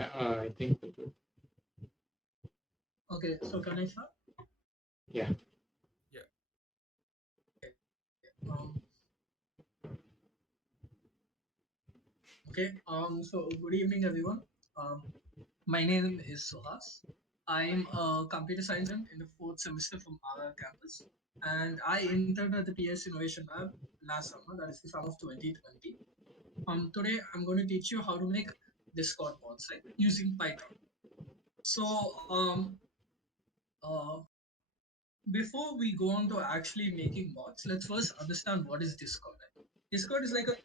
I think we do. Okay, so can I start? Yeah. Yeah. Okay. So good evening, everyone. Um, my name is Suhas. I'm a computer science student in the fourth semester from our campus, and I interned at the PS Innovation Lab last summer. That is the summer of 2020. Today I'm going to teach you how to make Discord bots, right, using Python. So, uh, before we go on to actually making bots, let's first understand what is Discord. Discord is like a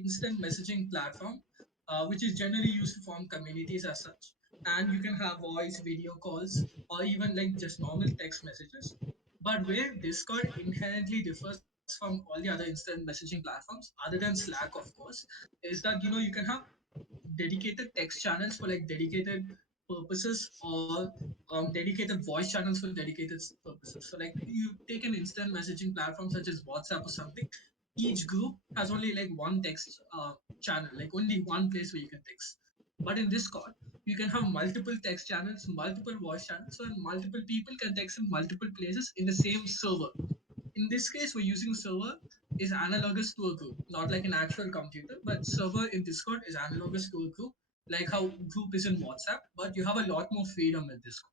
instant messaging platform, which is generally used to form communities as such. And you can have voice, video calls, or even like just normal text messages. But where Discord inherently differs from all the other instant messaging platforms, other than Slack, of course, is that you can have dedicated text channels for like dedicated purposes, or dedicated voice channels for dedicated purposes. So like you take an instant messaging platform such as WhatsApp or something, each group has only like one text channel, like only one place where you can text. But in Discord, you can have multiple text channels, multiple voice channels, so multiple people can text in multiple places in the same server. In this case, we're using server is analogous to a group, not like an actual computer, but server in Discord is analogous to a group, like how group is in WhatsApp, but you have a lot more freedom in Discord.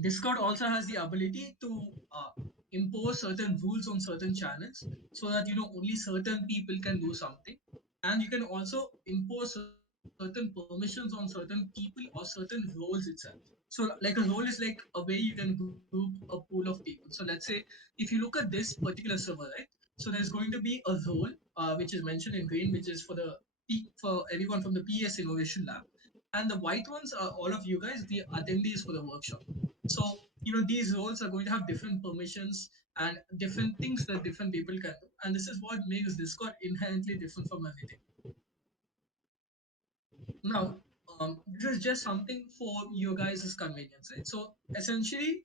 Discord also has the ability to impose certain rules on certain channels so that only certain people can do something, and you can also impose certain permissions on certain people or certain roles itself. So like a role is like a way you can group a pool of people. So let's say if you look at this particular server, right? So there's going to be a role which is mentioned in green, which is for everyone from the PS Innovation Lab, and the white ones are all of you guys, the attendees for the workshop. So these roles are going to have different permissions and different things that different people can do, and this is what makes Discord inherently different from everything. Now, this is just something for you guys' convenience, right? So essentially,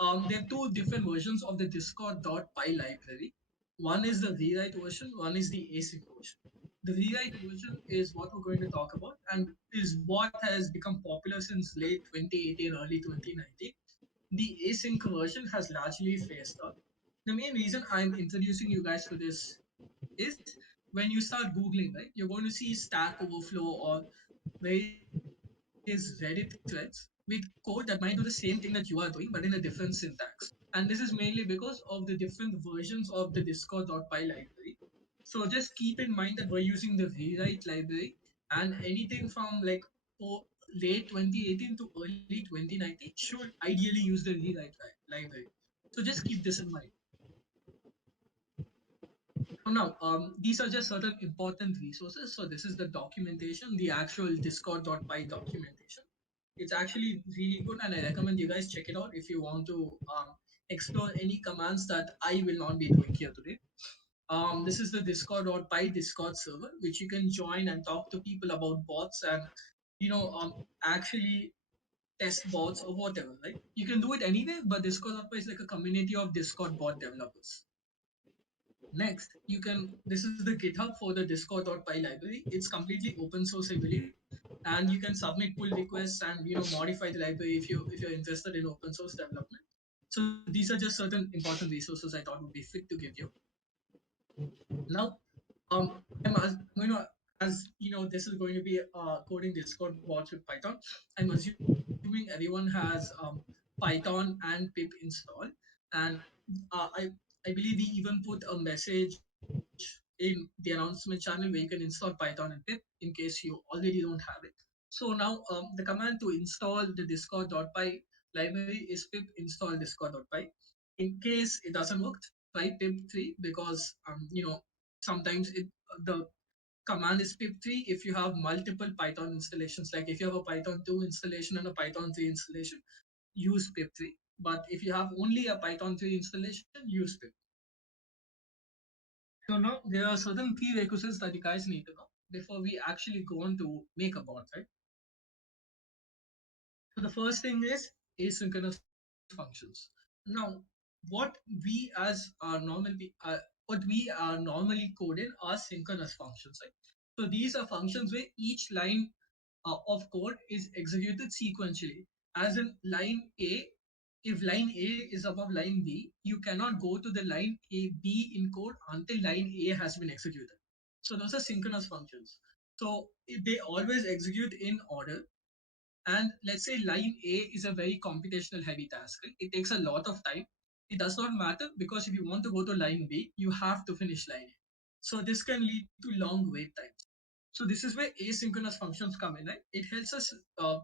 there are two different versions of the Discord.py library. One is the rewrite version, one is the async version. The rewrite version is what we're going to talk about and is what has become popular since late 2018, early 2019. The async version has largely phased out. The main reason I'm introducing you guys to this is when you start Googling, right, you're going to see Stack Overflow or various Reddit threads with code that might do the same thing that you are doing, but in a different syntax. And this is mainly because of the different versions of the Discord.py library. So just keep in mind that we're using the rewrite library, and anything from like oh, late 2018 to early 2019 should ideally use the rewrite library. So just keep this in mind. So now, these are just certain important resources. So this is the documentation, the actual Discord.py documentation. It's actually really good, and I recommend you guys check it out if you want to explore any commands that I will not be doing here today. This is the Discord.py Discord server, which you can join and talk to people about bots and actually test bots or whatever. Right? You can do it anyway, but Discord.py is like a community of Discord bot developers. Next, this is the GitHub for the Discord.py library. It's completely open source, I believe, and you can submit pull requests and modify the library if you're interested in open source development. So these are just certain important resources I thought would be fit to give you. Now, I'm going to, as this is going to be coding Discord bots with Python. I'm assuming everyone has Python and pip installed, and I believe we even put a message in the announcement channel where you can install Python and pip in case you already don't have it. So now the command to install the Discord.py library is pip install Discord.py. In case it doesn't work, try pip3, because sometimes the command is pip3 if you have multiple Python installations. Like if you have a Python 2 installation and a Python 3 installation, use pip3. But if you have only a Python 3 installation, use pip. So now there are certain prerequisites that you guys need to know before we actually go on to make a bot, right? So the first thing is asynchronous functions. Now, what we as what we are normally code in are synchronous functions, right? So these are functions where each line of code is executed sequentially. As in line A, if line A is above line B, you cannot go to the line A B in code until line A has been executed. So those are synchronous functions. So they always execute in order. And let's say line A is a very computational heavy task. Right? It takes a lot of time. It does not matter because if you want to go to line B, you have to finish line A. So this can lead to long wait times. So this is where asynchronous functions come in, right? It helps us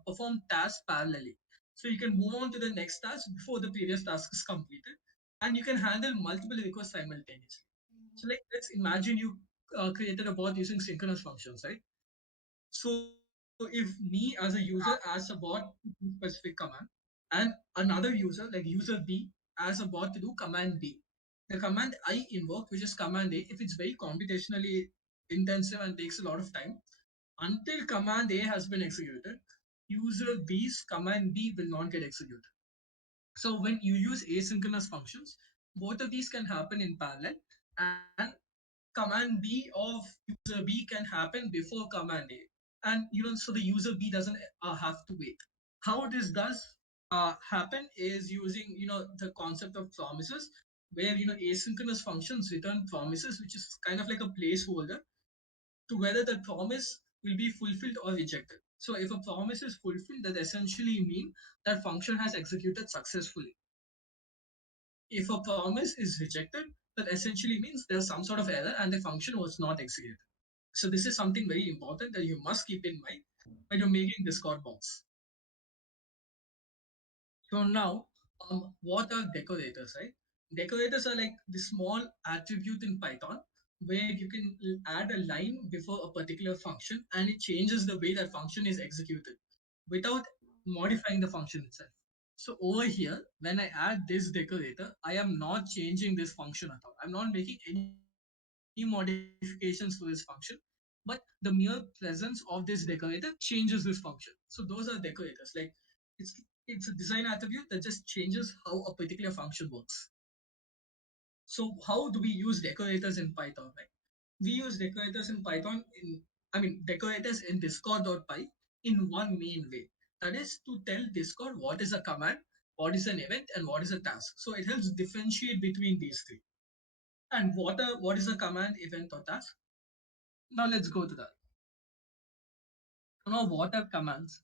perform tasks parallelly. So you can move on to the next task before the previous task is completed, and you can handle multiple requests simultaneously. So like let's imagine you created a bot using synchronous functions, right? So if me as a user ask a bot to do specific command, and another user like user B as a bot to do command B, the command I invoke, which is command A, if it's very computationally intensive and takes a lot of time, until command A has been executed, user B's command B will not get executed. So when you use asynchronous functions, both of these can happen in parallel, and command B of user B can happen before command A. And so the user B doesn't have to wait. How this does happen is using the concept of promises, where asynchronous functions return promises, which is kind of like a placeholder to whether the promise will be fulfilled or rejected. So if a promise is fulfilled, that essentially mean that function has executed successfully. If a promise is rejected, that essentially means there's some sort of error and the function was not executed. So this is something very important that you must keep in mind when you're making Discord bots. So now, what are decorators, right? Decorators are like the small attribute in Python where you can add a line before a particular function and it changes the way that function is executed without modifying the function itself. So over here, when I add this decorator, I am not changing this function at all. I'm not making any modifications to this function, but the mere presence of this decorator changes this function. So those are decorators. Like it's it's a design attribute that just changes how a particular function works. So how do we use decorators in Python? Right? We use decorators in Python decorators in discord.py in one main way. That is to tell Discord what is a command, what is an event, and what is a task. So it helps differentiate between these three. And what is a command, event, or task? Now let's go to that. Now what are commands?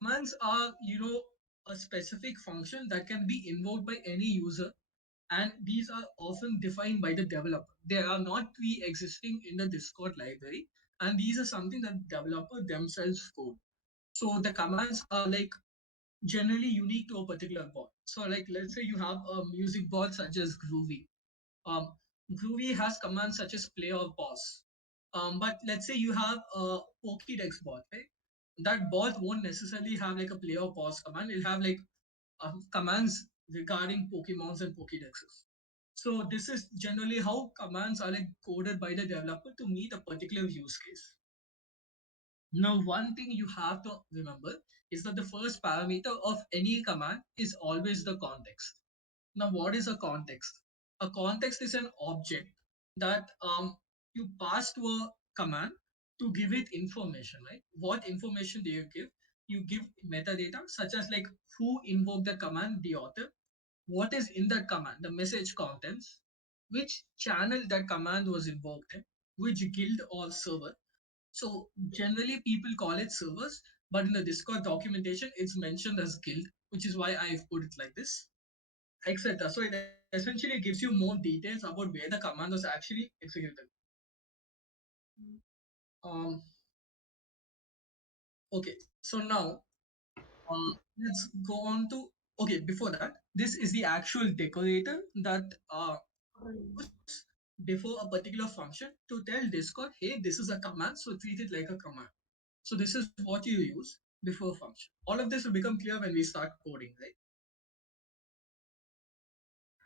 Commands are a specific function that can be invoked by any user, and these are often defined by the developer. They are not pre-existing in the Discord library, and these are something that developer themselves code. So the commands are like generally unique to a particular bot. So like let's say you have a music bot such as Groovy. Um, Groovy has commands such as play or pause. But let's say you have a Pokédex bot, right? That bot won't necessarily have like a play or pause command. It'll have like commands regarding Pokemons and Pokédexes. So this is generally how commands are like coded by the developer to meet a particular use case. Now, one thing you have to remember is that the first parameter of any command is always the context. Now, what is a context? A context is an object that you pass to a command to give it information, right? What information do you give? You give metadata such as like who invoked the command, the author, what is in that command, the message contents, which channel that command was invoked in, which guild or server. So generally people call it servers, but in the Discord documentation, it's mentioned as guild, which is why I've put it like this, etc. So it essentially gives you more details about where the command was actually executed. Um, okay, so now let's go on to okay. Before that, this is the actual decorator that use before a particular function to tell Discord, hey, this is a command, so treat it like a command. So this is what you use before function. All of this will become clear when we start coding, right?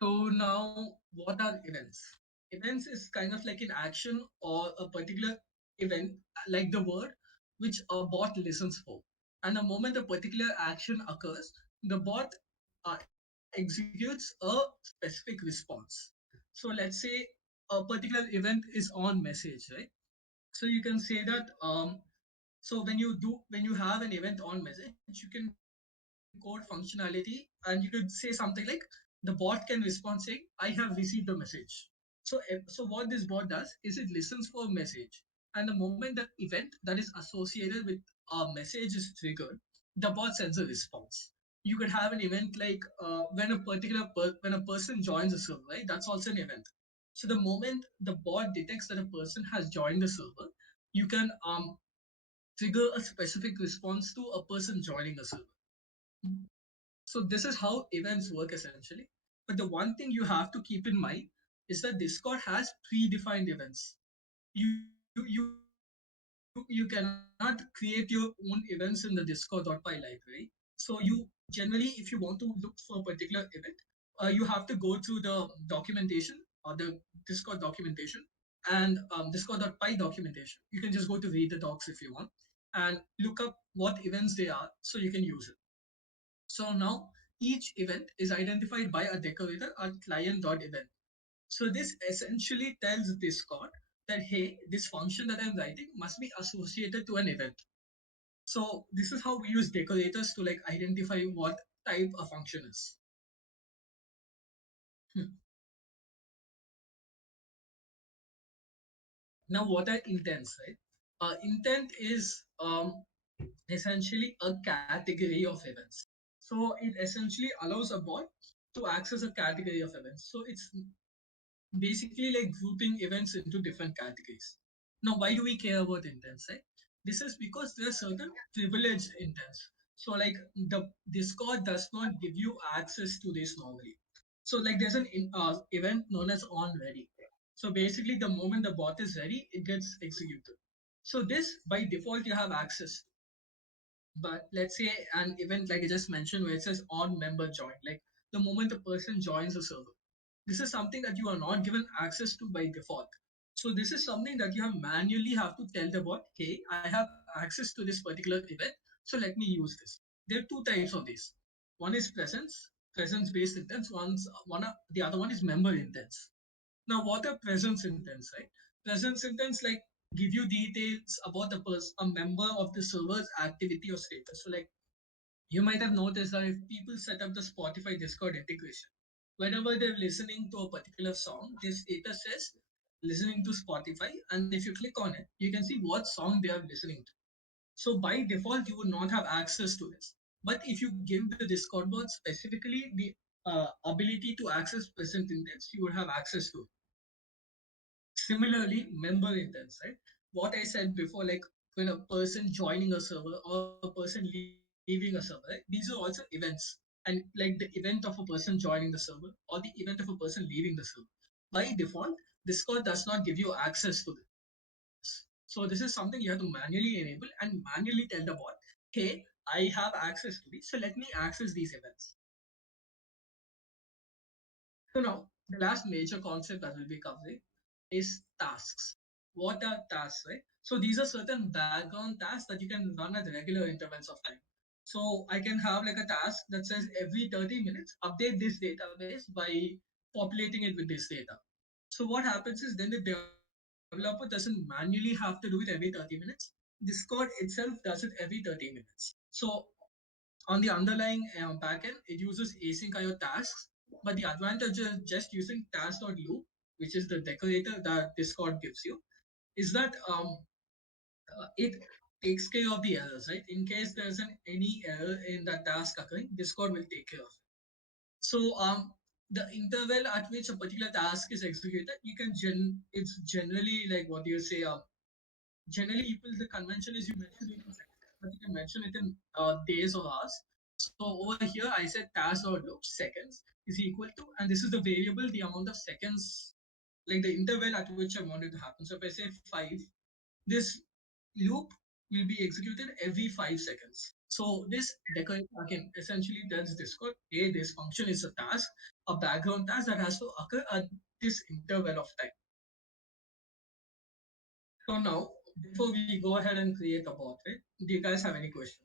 So now, what are events? Events is kind of like an action or a particular event, like the word, which a bot listens for. And the moment a particular action occurs, the bot executes a specific response. So let's say a particular event is on message, right? So you can say that So when you have an event on message, you can code functionality and you could say something like the bot can respond saying, I have received the message. So what this bot does is it listens for a message, and the moment the event that is associated with a message is triggered, the bot sends a response. You could have an event like when a person joins a server, right? That's also an event. So the moment the bot detects that a person has joined the server, you can trigger a specific response to a person joining a server. So this is how events work essentially. But the one thing you have to keep in mind is that Discord has predefined events. You cannot create your own events in the Discord.py library. So you generally, if you want to look for a particular event, you have to go through the documentation or the Discord documentation and Discord.py documentation. You can just go to read the docs if you want and look up what events they are so you can use it. So now each event is identified by a decorator or client.event. So this essentially tells Discord that, hey, this function that I'm writing must be associated to an event. So this is how we use decorators to like identify what type a function is. Hmm. Now what are intents, right? Intent is essentially a category of events. So it essentially allows a bot to access a category of events. So it's basically like grouping events into different categories. Now, why do we care about intents, right? This is because there are certain privileged intents. So, like the Discord does not give you access to this normally. So, like there's an event known as on ready. So basically, the moment the bot is ready, it gets executed. So this by default you have access. But let's say an event like I just mentioned where it says on member join, like the moment a person joins a server, this is something that you are not given access to by default. So this is something that you have manually have to tell the bot, hey, I have access to this particular event, so let me use this. There are two types of these. One is presence based intents. The other one is member intents. Now, what are presence intents, right? Presence intents like give you details about a member of the server's activity or status. So, like you might have noticed that if people set up the Spotify Discord integration, whenever they're listening to a particular song, this status says listening to Spotify, and if you click on it, you can see what song they are listening to. So by default, you would not have access to this. But if you give the Discord bot specifically the ability to access present intents, you would have access to it. Similarly, member intents, right? What I said before, like when a person joining a server or a person leaving a server, right? These are also events. And like the event of a person joining the server or the event of a person leaving the server. By default, Discord does not give you access to this. So this is something you have to manually enable and manually tell the bot, hey, I have access to these, so let me access these events. So now, the last major concept that we'll be covering is tasks. What are tasks, right? So these are certain background tasks that you can run at regular intervals of time. So I can have like a task that says every 30 minutes, update this database by populating it with this data. So what happens is then the developer doesn't manually have to do it every 30 minutes. Discord itself does it every 30 minutes. So on the underlying backend, it uses async IO tasks, but the advantage of just using task.loop, which is the decorator that Discord gives you, is that it takes care of the errors, right? In case there's any error in that task occurring, Discord will take care of it. So the interval at which a particular task is executed, it's generally like what do you say, generally people the convention is you mention it in seconds, but you can mention it in days or hours. So over here I said task or loop seconds is equal to, and this is the variable, the amount of seconds, like the interval at which I want it to happen. So if I say 5, this loop will be executed every 5 seconds. So this decorator again essentially tells Discord, hey, this function is a task, a background task that has to occur at this interval of time. So now, before we go ahead and create a bot, right? Do you guys have any questions?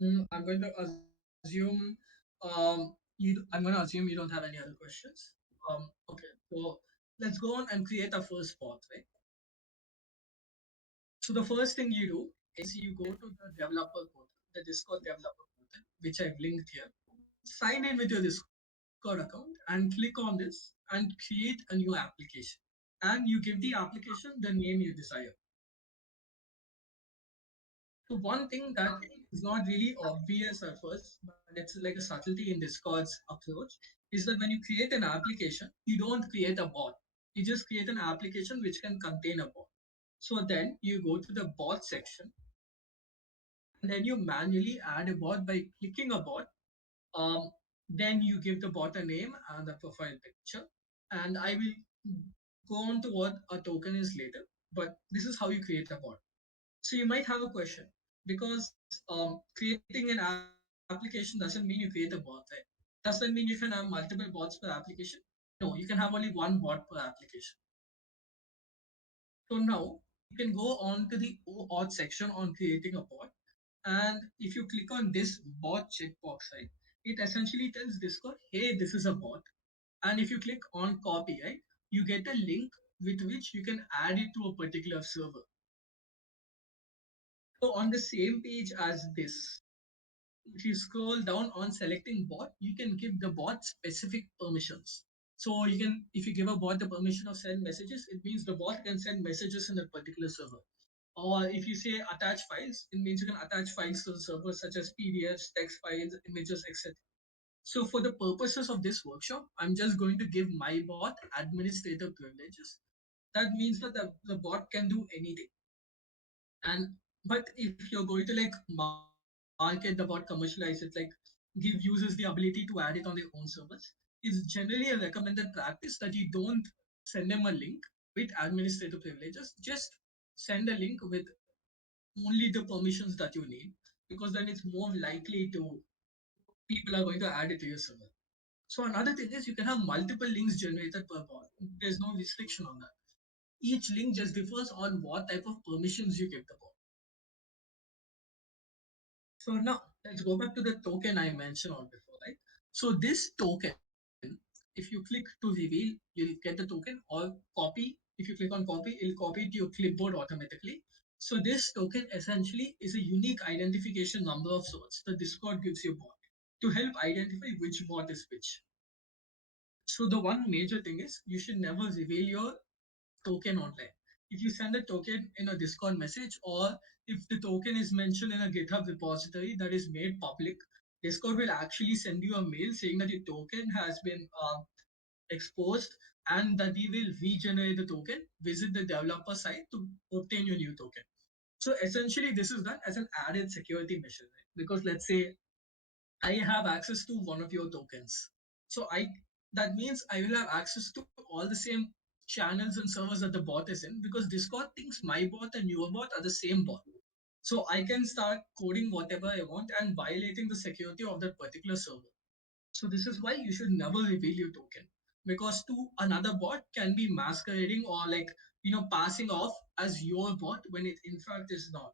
I'm going to assume I'm going to assume you don't have any other questions. Okay, so let's go on and create our first bot, right? So the first thing you do is you go to the developer portal, the Discord developer portal, which I've linked here. Sign in with your Discord account and click on this and create a new application. And you give the application the name you desire. So one thing that is not really obvious at first, but it's like a subtlety in Discord's approach, is that when you create an application, you don't create a bot. You just create an application which can contain a bot. So then you go to the bot section and then you manually add a bot by clicking a bot. Um, then you give the bot a name and a profile picture. And I will go on to what a token is later. But this is how you create a bot. So you might have a question because creating an application doesn't mean you create a bot, right? Does that mean you can have multiple bots per application? No, you can have only one bot per application. So now you can go on to the OAuth section on creating a bot. And if you click on this bot checkbox, right, it essentially tells Discord, hey, this is a bot. And if you click on copy, right, you get a link with which you can add it to a particular server. So on the same page as this, if you scroll down on selecting bot, you can give the bot specific permissions. So you can, if you give a bot the permission of send messages, it means the bot can send messages in that particular server. Or if you say attach files, it means you can attach files to the server such as PDFs, text files, images, etc. So for the purposes of this workshop, I'm just going to give my bot administrator privileges. That means that the bot can do anything. And but if you're going to like market the bot, commercialize it, like give users the ability to add it on their own servers, it's generally a recommended practice that you don't send them a link with administrative privileges. Just send a link with only the permissions that you need, because then it's more likely to people are going to add it to your server. So another thing is you can have multiple links generated per bot. There's no restriction on that. Each link just differs on what type of permissions you give the bot. So now let's go back to the token I mentioned on before, right? So this token, if you click to reveal, you'll get the token or copy. If you click on copy, it'll copy it to your clipboard automatically. So this token essentially is a unique identification number of sorts that Discord gives you bot to help identify which bot is which. So the one major thing is you should never reveal your token online. If you send a token in a Discord message or if the token is mentioned in a GitHub repository that is made public, Discord will actually send you a mail saying that your token has been exposed and that we will regenerate the token. Visit the developer site to obtain your new token. So essentially, this is done as an added security measure, right? Because let's say I have access to one of your tokens. So I that means I will have access to all the same channels and servers that the bot is in because Discord thinks my bot and your bot are the same bot. So I can start coding whatever I want and violating the security of that particular server. So this is why you should never reveal your token because to another bot can be masquerading or like passing off as your bot when it in fact is not.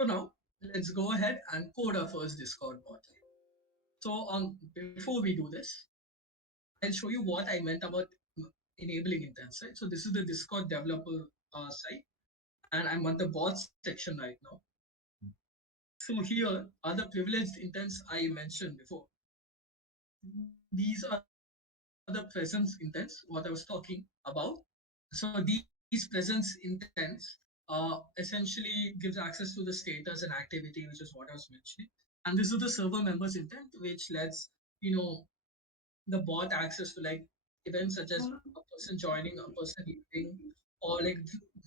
So now let's go ahead and code our first Discord bot. So before we do this, I'll show you what I meant about enabling intents, right? So this is the Discord developer site, and I'm on the bot section right now. So here are the privileged intents I mentioned before. These are the presence intents, what I was talking about. So these presence intents essentially gives access to the status and activity, which is what I was mentioning. And this is the server members intent, which lets you know the bot access to like events such as a person joining, a person leaving, or like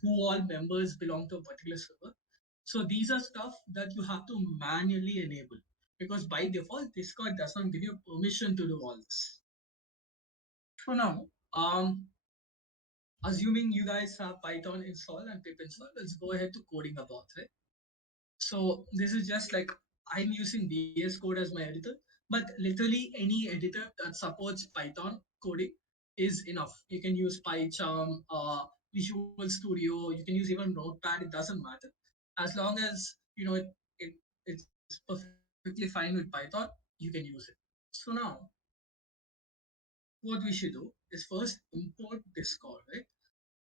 who all members belong to a particular server. So these are stuff that you have to manually enable because by default Discord does not give you permission to do all this. So now, assuming you guys have Python installed and pip installed, let's go ahead to coding about it. So this is just like I'm using VS Code as my editor, but literally any editor that supports Python coding is enough. You can use PyCharm, Visual Studio, you can use even Notepad, it doesn't matter. As long as it's perfectly fine with Python, you can use it. So now what we should do is first import Discord, right?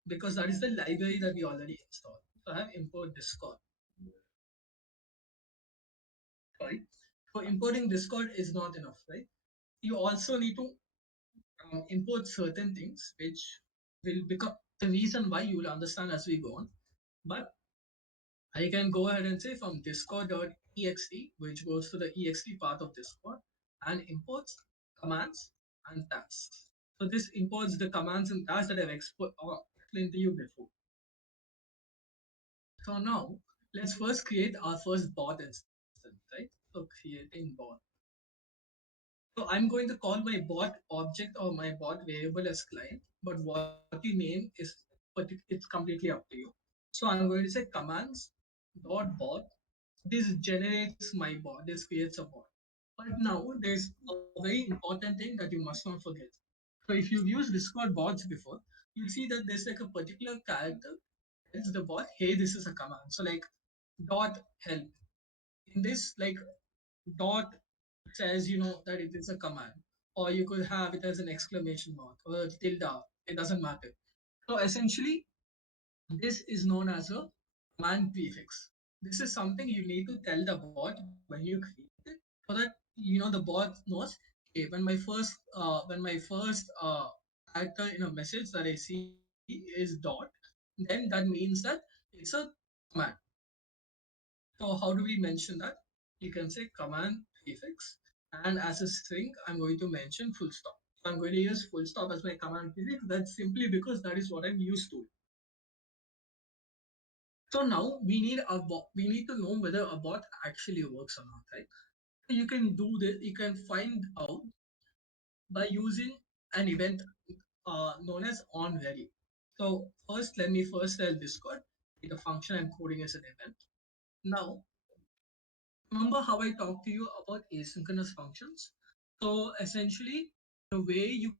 Because that is the library that we already installed. So I have import Discord. Sorry. So importing Discord is not enough, right? You also need to import certain things which will become the reason why you will understand as we go on. But I can go ahead and say from discord.exe, which goes to the exe part of Discord, and imports commands and tasks. So this imports the commands and tasks that I've explained to you before. So now let's first create our first bot instance, right? So creating bot. So I'm going to call my bot object or my bot variable as client, but what you name is, but it's completely up to you. So I'm going to say commands dot bot. This generates my bot. This creates a bot. But now there's a very important thing that you must not forget. So if you've used Discord bots before, you'll see that there's like a particular character tells the bot, hey, this is a command. So like dot help. In this, like dot says, that it is a command. Or you could have it as an exclamation mark or a tilde. It doesn't matter. So essentially, this is known as a command prefix. This is something you need to tell the bot when you create it, so that the bot knows, okay, when my first character in a message that I see is dot, then that means that it's a command. So how do we mention that? You can say command prefix, and as a string, I'm going to mention full stop. So I'm going to use full stop as my command prefix. That's simply because that is what I'm used to. So now we need a bot. We need to know whether a bot actually works or not, right? So you can do this. You can find out by using an event known as onReady. So first, let me first tell Discord the function I'm coding as an event. Now, remember how I talked to you about asynchronous functions? So essentially, the way you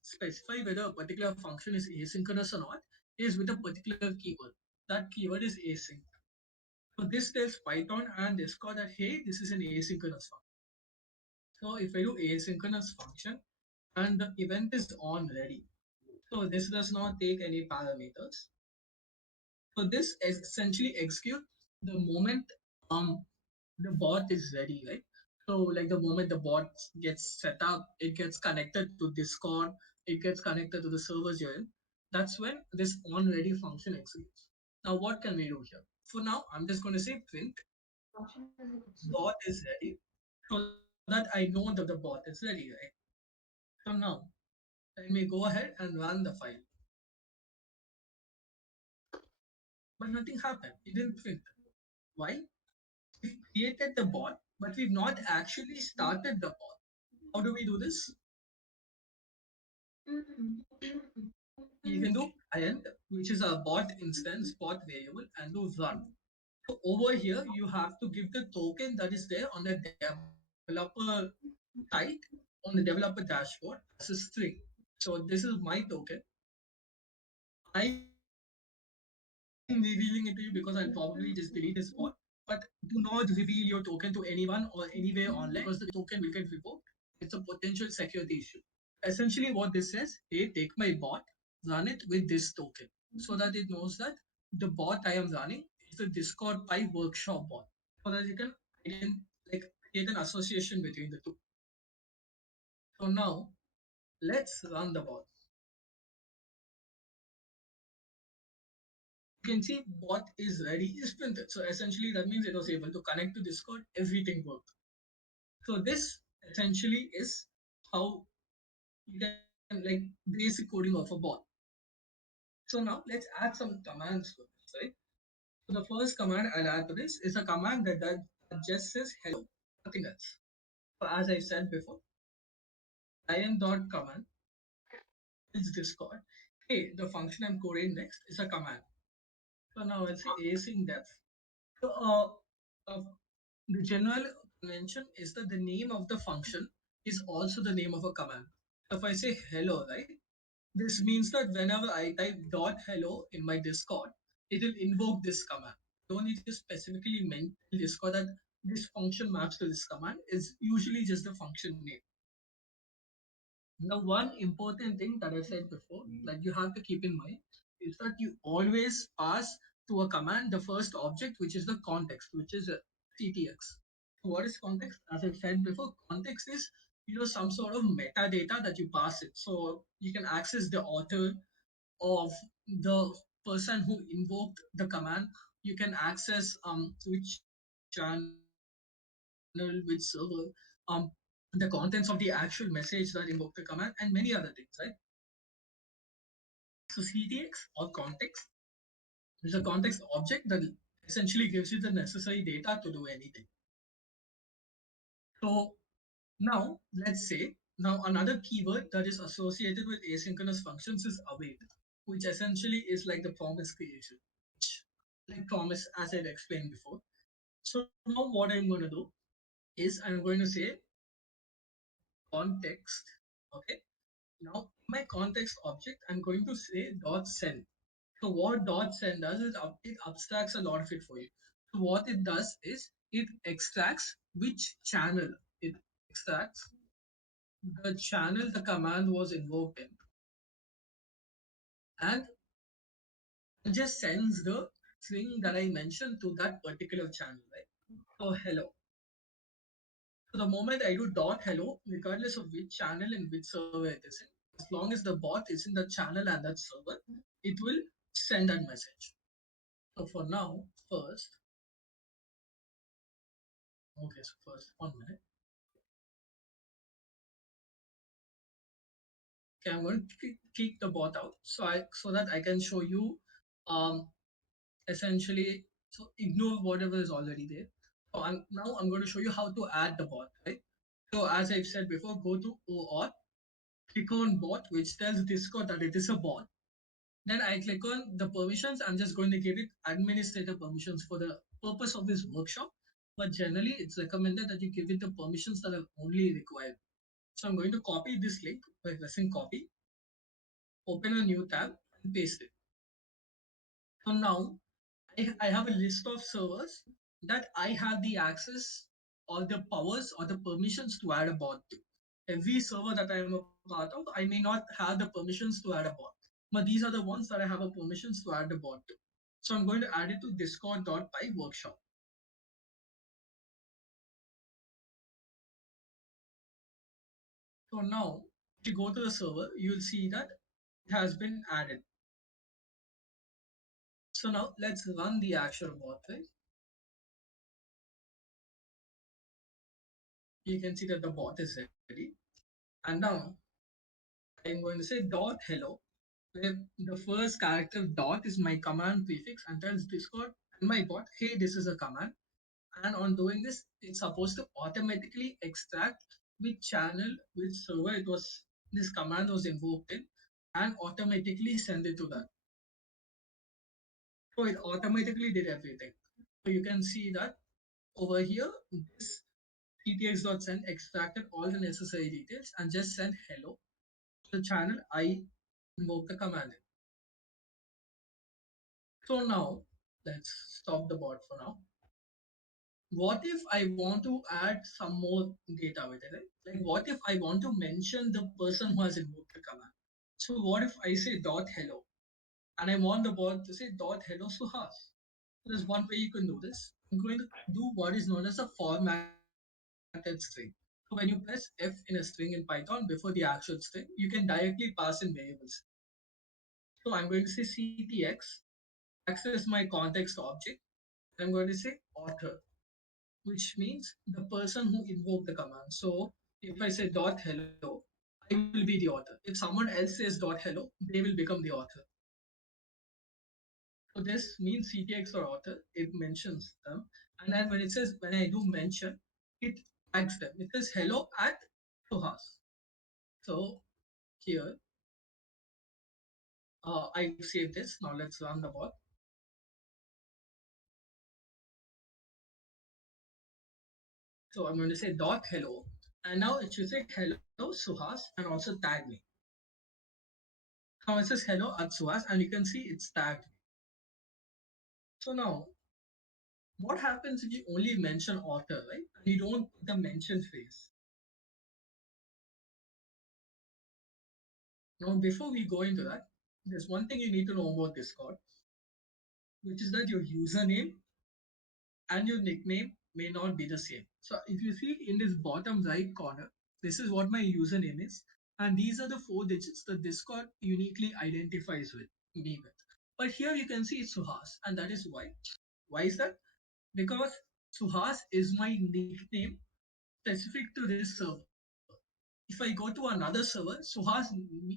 specify whether a particular function is asynchronous or not is with a particular keyword. That keyword is async. So this tells Python and Discord that hey, this is an asynchronous function. So if I do asynchronous function and the event is on ready, so this does not take any parameters. So this essentially execute the moment the bot is ready, right? So like the moment the bot gets set up, it gets connected to Discord, it gets connected to the servers you're in. That's when this on ready function executes. Now what can we do here? For now, I'm just going to say print bot is ready so that I know that the bot is ready, right? So now let me go ahead and run the file. But nothing happened. It didn't print. Why? We've created the bot, but we've not actually started the bot. How do we do this? You can do int, which is a bot instance, bot variable, and do run. So over here, you have to give the token that is there on the developer site, on the developer dashboard as a string. So this is my token. I'm revealing it to you because I'll probably just delete this bot. But do not reveal your token to anyone or anywhere online because the token will get revoked. It's a potential security issue. Essentially, what this says, hey, take my bot, run it with this token so that it knows that the bot I am running is the Discord Pi workshop bot. So that you can like create an association between the two. So now let's run the bot. You can see bot is ready, is printed. So essentially that means it was able to connect to Discord, everything worked. So this essentially is how you can like basic coding of a bot. So now let's add some commands to this, right? So the first command I'll add to this is a command that just says hello, nothing else. So as I said before, client.command is Discord. Hey, the function I'm coding next is a command. So now I'll say async def. So the general convention is that the name of the function is also the name of a command. So if I say hello, right, this means that whenever I type dot hello in my Discord, it will invoke this command. don't need to specifically tell Discord that this function maps to this command. Is usually just the function name. Now, one important thing that I said before that you have to keep in mind is that you always pass to a command the first object, which is the context, which is CTX. What is context? As I said before, context is some sort of metadata that you pass it. So you can access the author of the person who invoked the command. You can access which channel, which server, um, the contents of the actual message that invoked the command, and many other things, right? So CTX or context is a context object that essentially gives you the necessary data to do anything. So now let's say now another keyword that is associated with asynchronous functions is await, which essentially is like the promise creation, which like promise as I explained before. So now what I'm going to do is I'm going to say context. Okay. Now in my context object, I'm going to say dot send. So what dot send does is it abstracts a lot of it for you. So what it does is it extracts which channel it extracts the channel the command was invoked in, and it just sends the string that I mentioned to that particular channel, right? So hello. So the moment I do dot hello, regardless of which channel and which server it is in, as long as the bot is in the channel and that server, it will send that message. So for now, first, okay, so first, 1 minute. Okay, I'm going to kick the bot out so that I can show you um essentially, so ignore whatever is already there. So now I'm going to show you how to add the bot, right? So as I've said before, go to OAuth, click on bot, which tells Discord that it is a bot. Then I click on the permissions. I'm just going to give it administrator permissions for the purpose of this workshop. But generally, it's recommended that you give it the permissions that are only required. So I'm going to copy this link by pressing copy, open a new tab, and paste it. So now I have a list of servers that I have the access or the powers or the permissions to add a bot to. Every server that I am a part of, I may not have the permissions to add a bot, but these are the ones that I have a permissions to add a bot to. So I'm going to add it to discord.py workshop. So now, if you go to the server, you'll see that it has been added. So now let's run the actual bot, right? You can see that the bot is ready. And now I'm going to say dot hello, where the first character dot is my command prefix and tells Discord and my bot, hey, this is a command. And on doing this, it's supposed to automatically extract which channel, which server it was, this command was invoked in, and automatically send it to that. So it automatically did everything. So you can see that over here, this ctx.send extracted all the necessary details and just sent hello to the channel I invoked the command in. So now let's stop the bot for now. What if I want to add some more data with it? Right? Like what if I want to mention the person who has invoked the command? So what if I say dot hello and I want the bot to say dot hello Suhas? There's one way you can do this. I'm going to do what is known as a formatted string. So when you press F in a string in Python before the actual string, you can directly pass in variables. So I'm going to say CTX, access my context object, and I'm going to say author, which means the person who invoked the command. So if I say dot hello, I will be the author. If someone else says dot hello, they will become the author. So this means CTX or author, it mentions them. And then when it says, when I do mention, it tags them. It says hello at Suhas. So here, I've saved this. Now let's run the bot. So I'm going to say dot hello. And now it should say hello Suhas and also tag me. Now it says hello at Suhas and you can see it's tagged. So now what happens if you only mention author, right? And you don't put the mention phrase. Now, before we go into that, there's one thing you need to know about Discord, which is that your username and your nickname may not be the same. So if you see in this bottom right corner, this is what my username is, and these are the 4 digits that Discord uniquely identifies with me with. But here you can see it's Suhas, and that is why. Why is that? Because Suhas is my nickname specific to this server. If I go to another server, Suhas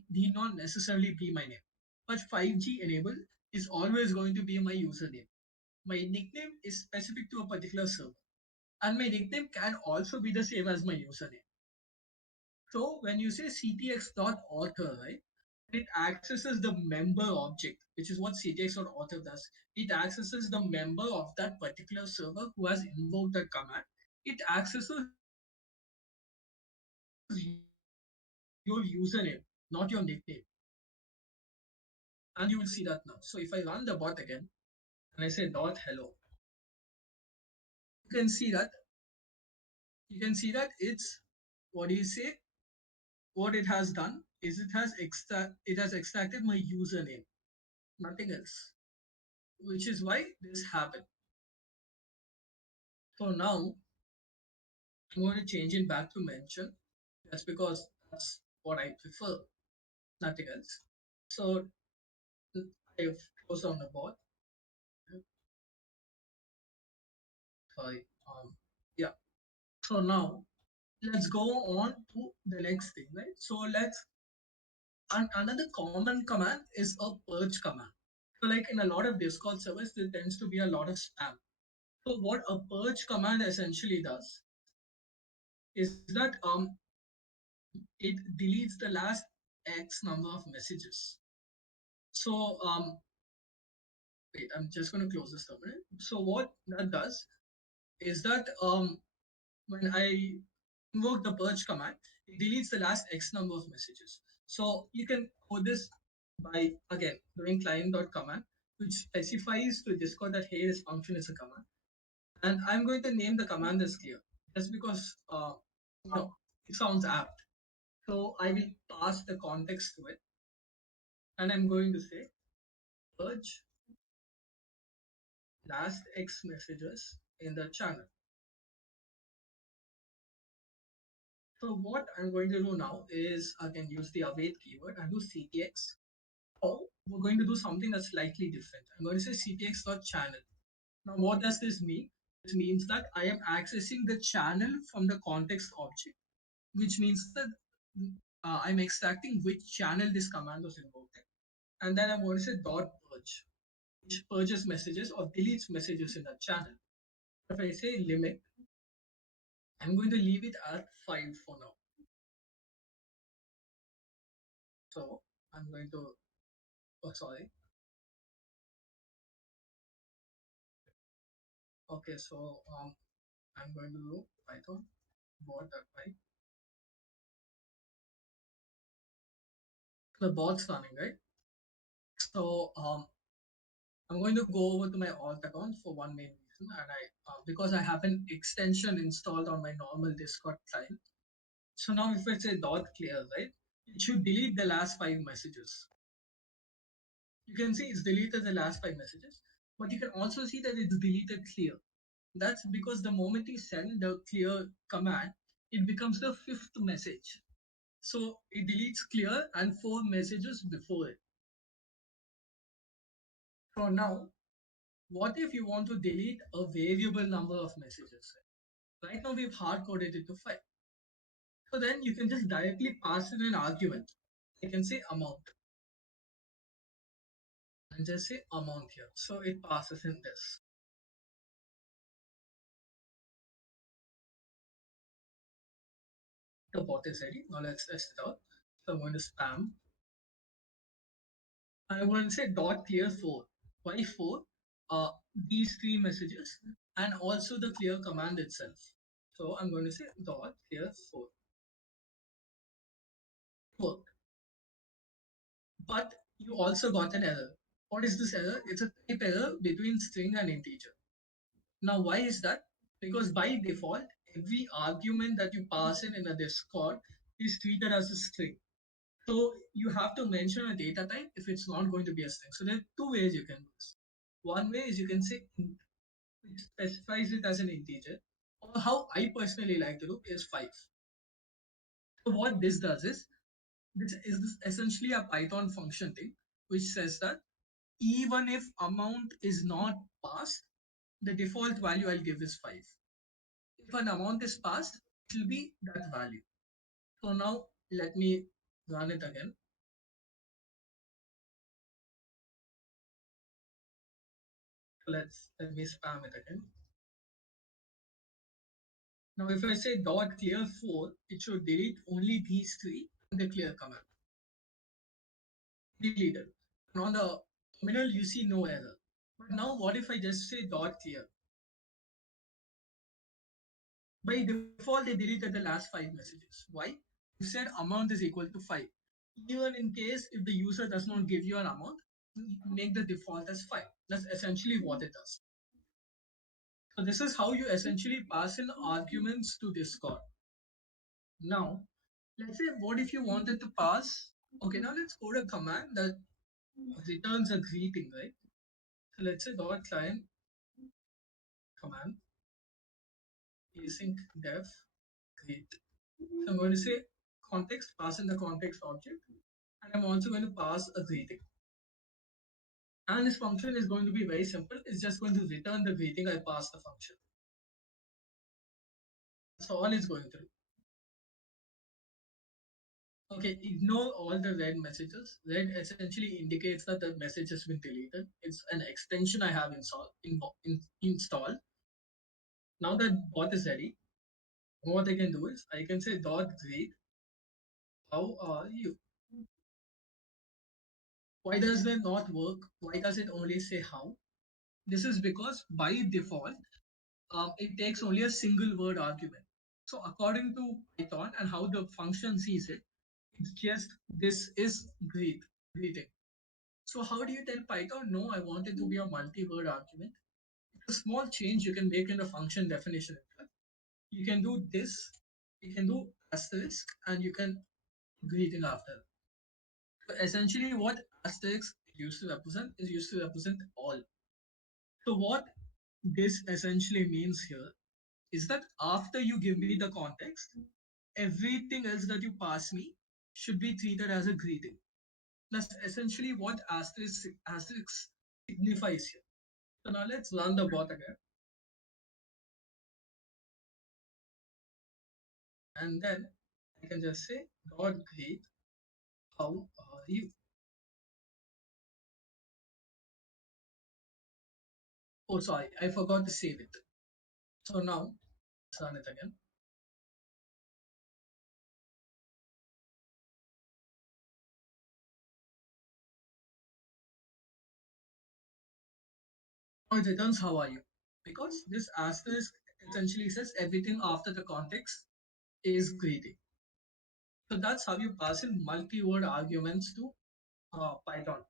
need not necessarily be my name. But 5G enabled is always going to be my username. My nickname is specific to a particular server, and my nickname can also be the same as my username. So when you say ctx.author, right, it accesses the member object, which is what ctx.author does. It accesses the member of that particular server who has invoked that command. It accesses your username, not your nickname. And you will see that now. So if I run the bot again and I say dot hello, you can see that it's, what do you say, what it has done is it has extracted my username, nothing else, which is why this happened. So now I'm going to change it back to mention, just because that's what I prefer, nothing else. So I've closed on the bot. Sorry. Yeah. So now let's go on to the next thing, right? So another common command is a purge command. So like in a lot of Discord servers, there tends to be a lot of spam. So what a purge command essentially does is that it deletes the last X number of messages. So wait, I'm just going to close this terminal. So what that does is that when I invoke the purge command, it deletes the last X number of messages. So you can code this by again doing client.command, which specifies to Discord that hey, this function is a command. And I'm going to name the command as clear, just because it sounds apt. So I will pass the context to it, and I'm going to say purge last X messages in the channel. So what I'm going to do now is I can use the await keyword and do ctx. Now we're going to do something that's slightly different. I'm going to say ctx.channel. Now what does this mean? This means that I am accessing the channel from the context object, which means that I'm extracting which channel this command was invoked in. And then I'm going to say dot purge, which purges messages or deletes messages in that channel. If I say limit, I'm going to leave it at 5 for now. So I'm going to, oh, sorry. Okay, so I'm going to do Python bot.py. The bot's running, right? So I'm going to go over to my alt account for one main reason, and because I have an extension installed on my normal Discord client. So now if I say dot clear, right, it should delete the last 5 messages. You can see it's deleted the last 5 messages, but you can also see that it's deleted clear. That's because the moment you send the clear command, it becomes the 5th message. So it deletes clear and 4 messages before it. So now, what if you want to delete a variable number of messages? Right now we've hard coded it to 5. So then you can just directly pass in an argument. I can say amount and just say amount here. So it passes in this. The bot is ready. Now let's test it out. So I'm going to spam. I'm going to say dot clear 4. Why 4? These 3 messages and also the clear command itself. So I'm going to say dot clear 4. Work. But you also got an error. What is this error? It's a type error between string and integer. Now, why is that? Because by default, every argument that you pass in a Discord is treated as a string. So you have to mention a data type if it's not going to be a string. So there are two ways you can do this. One way is you can say it specifies it as an integer, or how I personally like to do is 5. So what this does is this is essentially a Python function thing which says that even if amount is not passed, the default value I'll give is 5. If an amount is passed, it will be that value. So now let me run it again. Let me spam it again. Now if I say dot clear 4, it should delete only these three in the clear command. Deleted. And on the terminal you see no error. But now what if I just say dot clear? By default they deleted the last 5 messages. Why? You said amount is equal to 5. Even in case if the user does not give you an amount, make the default as 5. That's essentially what it does. So this is how you essentially pass in arguments to Discord. Now, let's say what if you wanted to pass? Okay, now let's code a command that returns a greeting, right? So let's say dot client command async def greet. So I'm going to say context, pass in the context object, and I'm also going to pass a greeting. And this function is going to be very simple. It's just going to return the greeting I passed the function. That's all it's going to do. Okay, ignore all the red messages. Red essentially indicates that the message has been deleted. It's an extension I have installed. Now that bot is ready, what I can do is I can say dot greet, how are you? Why does that not work? Why does it only say how? This is because by default, it takes only a single word argument. So according to Python and how the function sees it, it's just this is greeting. So how do you tell Python, no, I want it to be a multi-word argument? It's a small change you can make in the function definition. You can do this, you can do asterisk, and you can greeting after. So essentially what asterisk used to represent is used to represent all. So what this essentially means here is that after you give me the context, everything else that you pass me should be treated as a greeting. That's essentially what asterisk signifies here. So now let's run the bot again. And then I can just say dot greet, how are you? Oh, sorry, I forgot to save it. So now let's run it again. Now it returns how are you? Because this asterisk essentially says everything after the context is greeting. So that's how you pass in multi-word arguments to Python.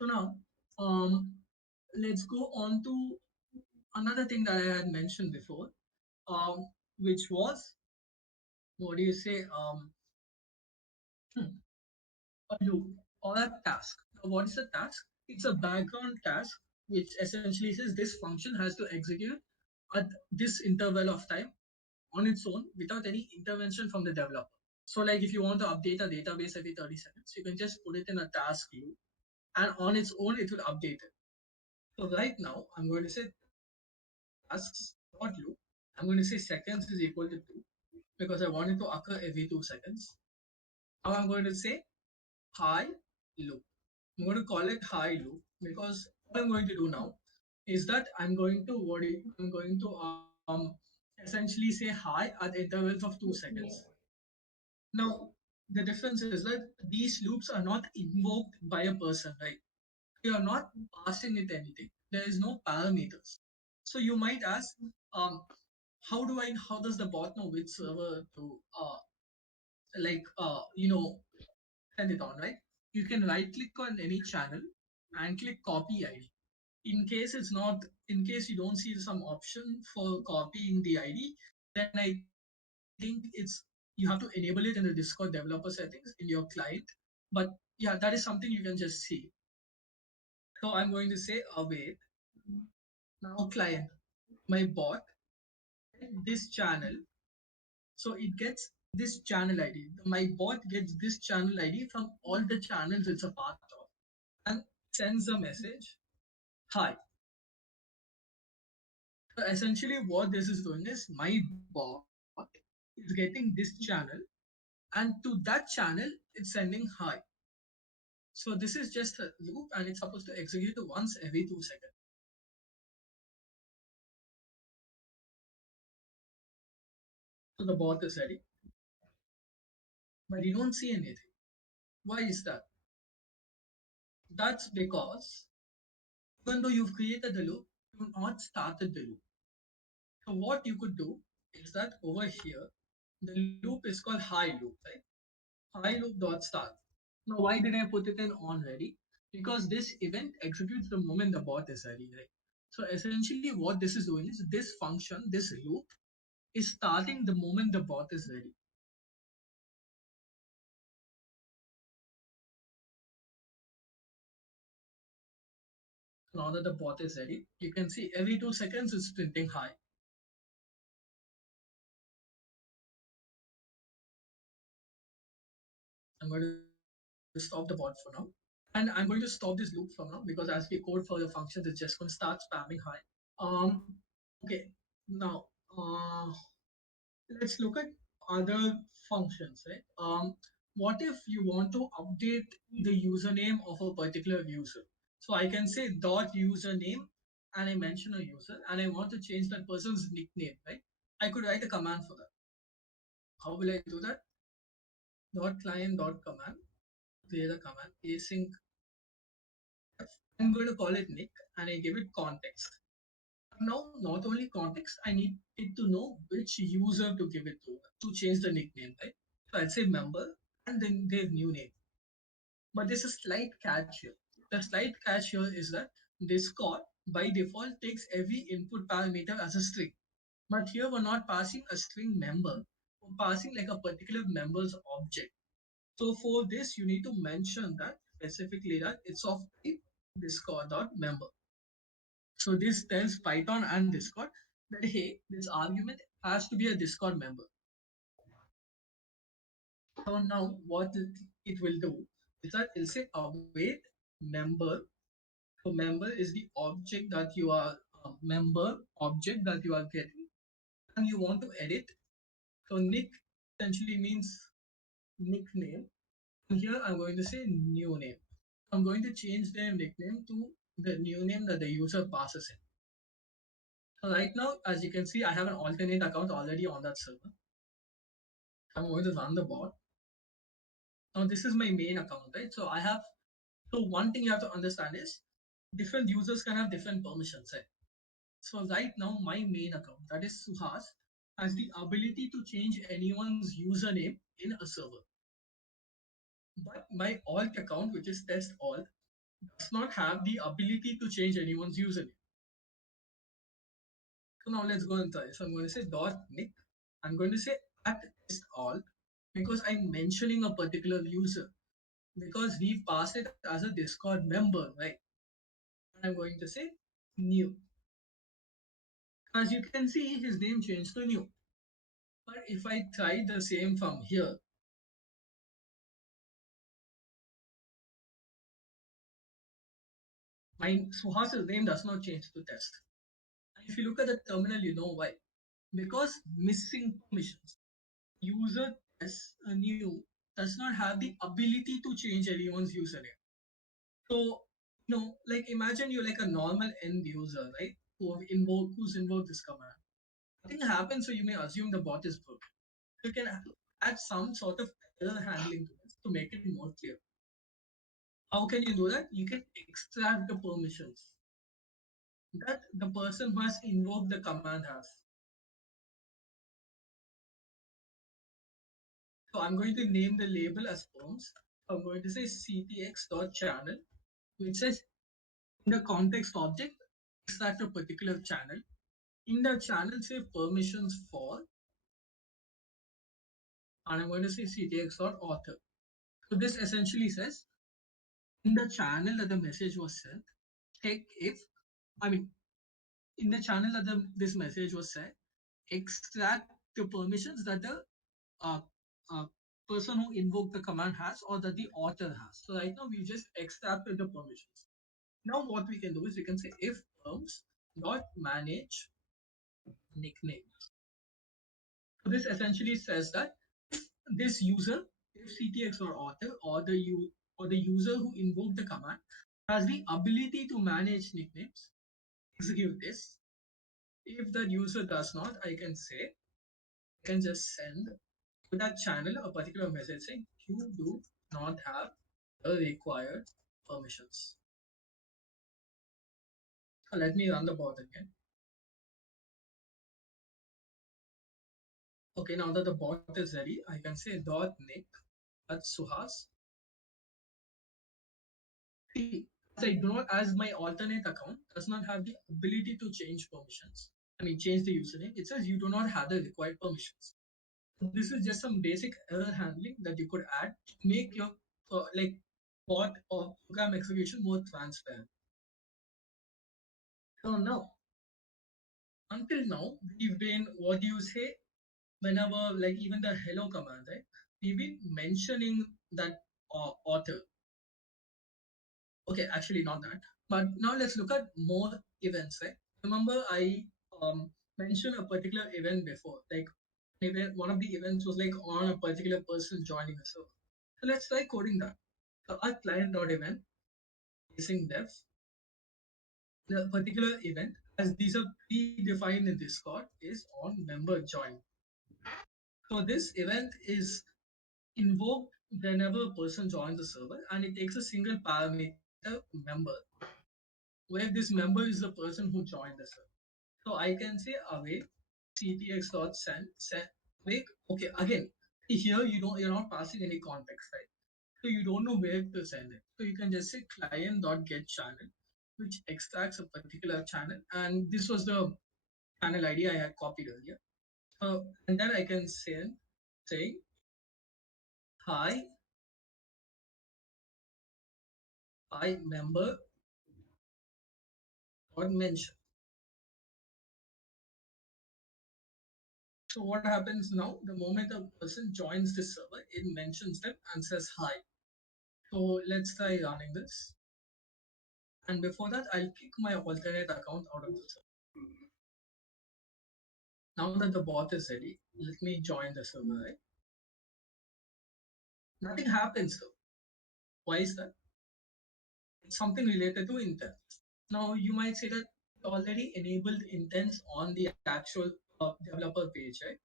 So now, let's go on to another thing that I had mentioned before, which was, what do you say, a loop or a task. Now, what is a task? It's a background task which essentially says this function has to execute at this interval of time on its own without any intervention from the developer. So like if you want to update a database every 30 seconds, you can just put it in a task loop and on its own it will update it. So right now I'm going to say tasks dot loop. I'm going to say seconds is equal to 2 because I want it to occur every 2 seconds. Now I'm going to say hi loop. I'm going to call it hi loop because what I'm going to do now is that I'm going to essentially say hi at intervals of 2 seconds. Now the difference is that these loops are not invoked by a person, right? You are not passing it anything. There is no parameters. So you might ask, um, how does the bot know which server to send it on, right? You can right click on any channel and click copy ID. In case you don't see some option for copying the ID, then I think you have to enable it in the Discord developer settings in your client. But yeah, that is something you can just see. So I'm going to say await. Now client, my bot, this channel. So it gets this channel ID. My bot gets this channel ID from all the channels it's a part of and sends a message, hi. So essentially what this is doing is my bot is getting this channel, and to that channel it's sending hi. So this is just a loop and it's supposed to execute once every 2 seconds. So the bot is ready, but you don't see anything. Why is that? That's because even though you've created the loop, you've not started the loop. So what you could do is that over here, the loop is called hi loop, right? Hi loop dot start. Now why did I put it in on ready? Because this event executes the moment the bot is ready, right? So essentially what this is doing is this function, this loop is starting the moment the bot is ready. Now that the bot is ready, you can see every 2 seconds it's printing hi. I'm going to stop the bot for now. And I'm going to stop this loop for now because as we code for the functions, it's just going to start spamming hi. Okay, now let's look at other functions, right? What if you want to update the username of a particular user? So I can say dot username and I mention a user and I want to change that person's nickname, right? I could write a command for that. How will I do that? Dot client dot command, create a command, async. I'm going to call it Nick and I give it context. Now, not only context, I need it to know which user to give it to change the nickname, right? So I'd say member and then their new name. But there's a slight catch here. The slight catch here is that Discord by default takes every input parameter as a string. But here we're not passing a string member, we're passing like a particular member's object. So for this, you need to mention that specifically that it's of type Discord.member. So this tells Python and Discord that hey, this argument has to be a Discord member. So now what it will do is that it'll say await member. So member is the object that you are member object that you are getting, and you want to edit. So Nick essentially means nickname. And here I'm going to say new name. I'm going to change their nickname to the new name that the user passes in. So right now, as you can see, I have an alternate account already on that server. I'm going to run the bot. Now this is my main account, right? So I have, so one thing you have to understand is different users can have different permissions, right? So right now my main account, that is Suhas, has the ability to change anyone's username in a server. But my alt account, which is test alt, does not have the ability to change anyone's username. So now let's go and try. So I'm going to say dot nick. I'm going to say at test alt because I'm mentioning a particular user because we've passed it as a Discord member, right? And I'm going to say new. As you can see, his name changed to new. But if I try the same from here, my Suhas's name does not change to test. And if you look at the terminal, you know why. Because missing permissions. User test a new does not have the ability to change anyone's username. So, like imagine you're like a normal end user, right? Who's invoked this command. Nothing happens, so you may assume the bot is broken. You can add some sort of error handling to this to make it more clear. How can you do that? You can extract the permissions that the person who has invoked the command has. So I'm going to name the label as perms. I'm going to say ctx.channel, which says In the context object, extract a particular channel. In the channel, say permissions for, and I'm going to say ctx.author. So this essentially says in the channel that the message was sent, check if, I mean, in the channel that this message was sent, extract the permissions that the uh, uh, person who invoked the command has or that the author has. So right now we just extracted the permissions. Now what we can do is we can say if terms dot manage nickname. So this essentially says that this user, if CTX or author or the user who invoked the command has the ability to manage nicknames, execute this. If the user does not, I can say, I can just send to that channel a particular message saying you do not have the required permissions. So let me run the bot again. Okay, now that the bot is ready, I can say dot nick at Suhas. See, as I do not, as my alternate account does not have the ability to change permissions. I mean, change the username. It says you do not have the required permissions. This is just some basic error handling that you could add to make your like bot or program execution more transparent. So now, until now, we've been what do you say whenever like even the hello command, right? We've been mentioning that author. Okay, actually not that. But now let's look at more events, right? Remember I mentioned a particular event before, like maybe one of the events was like on a particular person joining a server. So let's try coding that. So our client.event facing dev, the particular event, as these are predefined in Discord, is on member join. So this event is invoked whenever a person joins the server and it takes a single parameter member, where this member is the person who joined the server. So I can say awake ctx.send send awake. Okay, again, here you're not passing any context, right? So you don't know where to send it. So you can just say client.get channel, which extracts a particular channel, and this was the channel ID I had copied earlier. And then I can send saying hi, I member or mention. So what happens now? The moment a person joins the server, it mentions them and says hi. So let's try running this. And before that, I'll kick my alternate account out of the server. Now that the bot is ready, let me join the server, right? Nothing happens though. Why is that? It's something related to intent. Now you might say that already enabled intents on the actual developer page, right?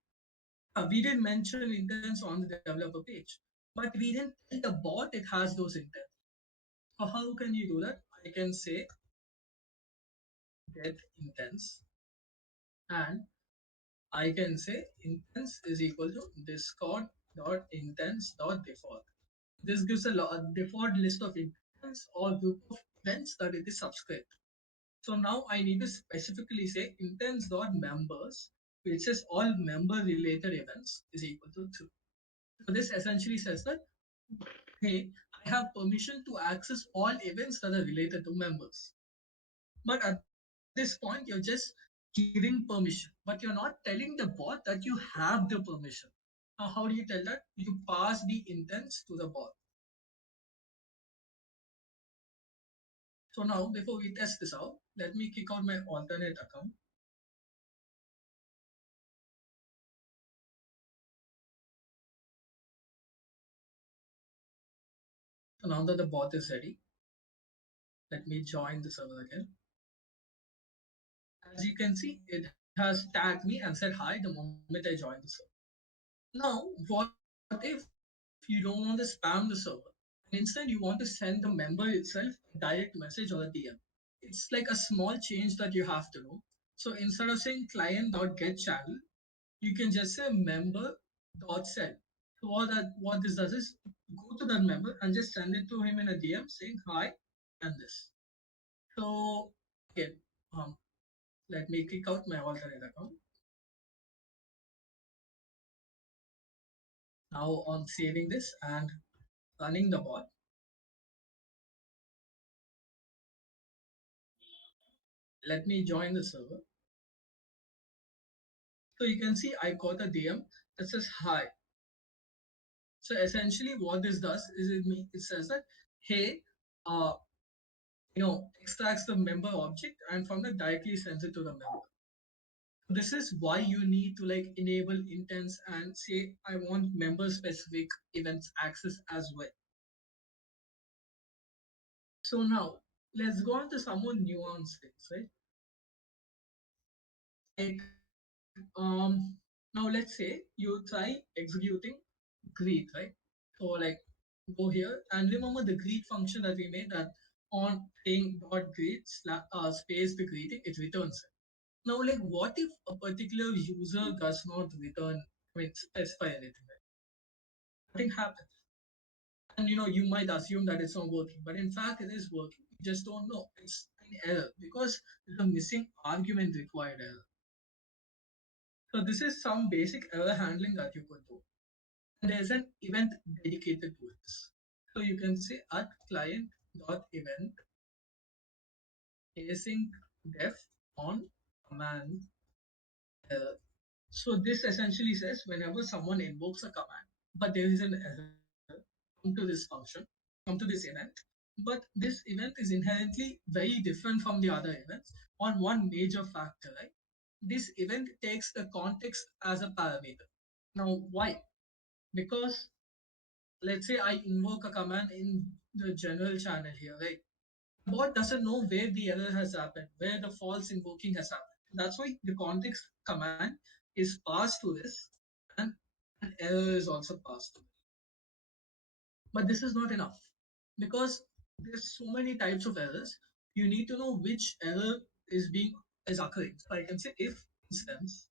We did mention intents on the developer page, but we didn't tell the bot it has those intents. So how can you do that? I can say get intents, and I can say intents is equal to discord.intents.default. This gives a default list of intents or group of events that it is subscribed. So now I need to specifically say intents.members, which says all member related events is equal to true. So this essentially says that, hey, I have permission to access all events that are related to members. But at this point, you're just giving permission, but you're not telling the bot that you have the permission. Now, how do you tell that? You pass the intents to the bot. So now, before we test this out, let me kick out my alternate account. So now that the bot is ready, let me join the server again. As you can see, it has tagged me and said hi the moment I joined the server. Now, what if you don't want to spam the server? Instead, you want to send the member itself a direct message or a DM. It's like a small change that you have to know. So instead of saying client.get channel, you can just say member.send. So what this does is go to that member and just send it to him in a DM saying hi and this. So okay, let me kick out my alternate account. Now on saving this and running the bot, let me join the server. So you can see I got a DM that says hi. So essentially what this does is it says that, hey, uh, extracts the member object and from that directly sends it to the member. This is why you need to like enable intents and say I want member specific events access as well. So now let's go on to some more nuanced things, right? Like now let's say you try executing greet, right? So like go here and remember the greet function that we made, that on thing dot greet space the greeting, it returns it. Now like what if a particular user does not return, I mean specify anything, right? Nothing happens. And you might assume that it's not working, but in fact it is working. You just don't know. It's an error because there's a missing argument required error. So this is some basic error handling that you could do. And there's an event dedicated to it. So you can say at client.event async def on command error. So this essentially says whenever someone invokes a command, but there is an error, come to this function, come to this event. But this event is inherently very different from the other events on one major factor, right? This event takes the context as a parameter. Now, why? Because let's say I invoke a command in the general channel here, right? Bot doesn't know where the error has happened, where the false invoking has happened. That's why the context command is passed to this, and an error is also passed to it. But this is not enough because there's so many types of errors. You need to know which error is occurring. So I can say if instance.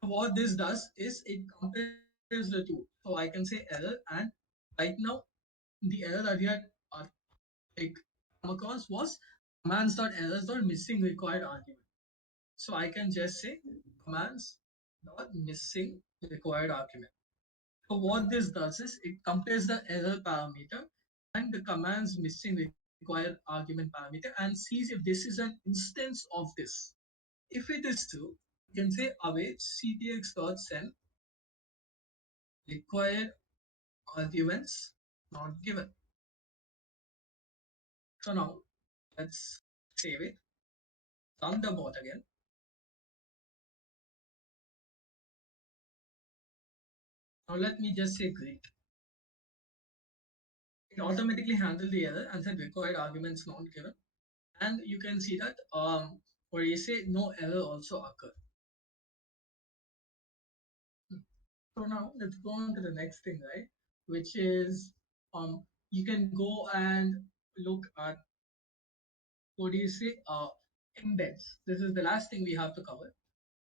What this does is it compares the two. So I can say error, and right now the error that we had uh, like come across was commands.errors dot missing required argument. So I can just say commands dot missing required argument. So what this does is it compares the error parameter and the command's missing required argument parameter and sees if this is an instance of this. If it is true, you can say await ctx.send required arguments not given. So now let's save it, run the bot again. Now let me just say great. It automatically handled the error and said required arguments not given. And you can see that where you say no error also occurred. So now let's go on to the next thing, right? Which is you can go and look at what do you say embeds. This is the last thing we have to cover,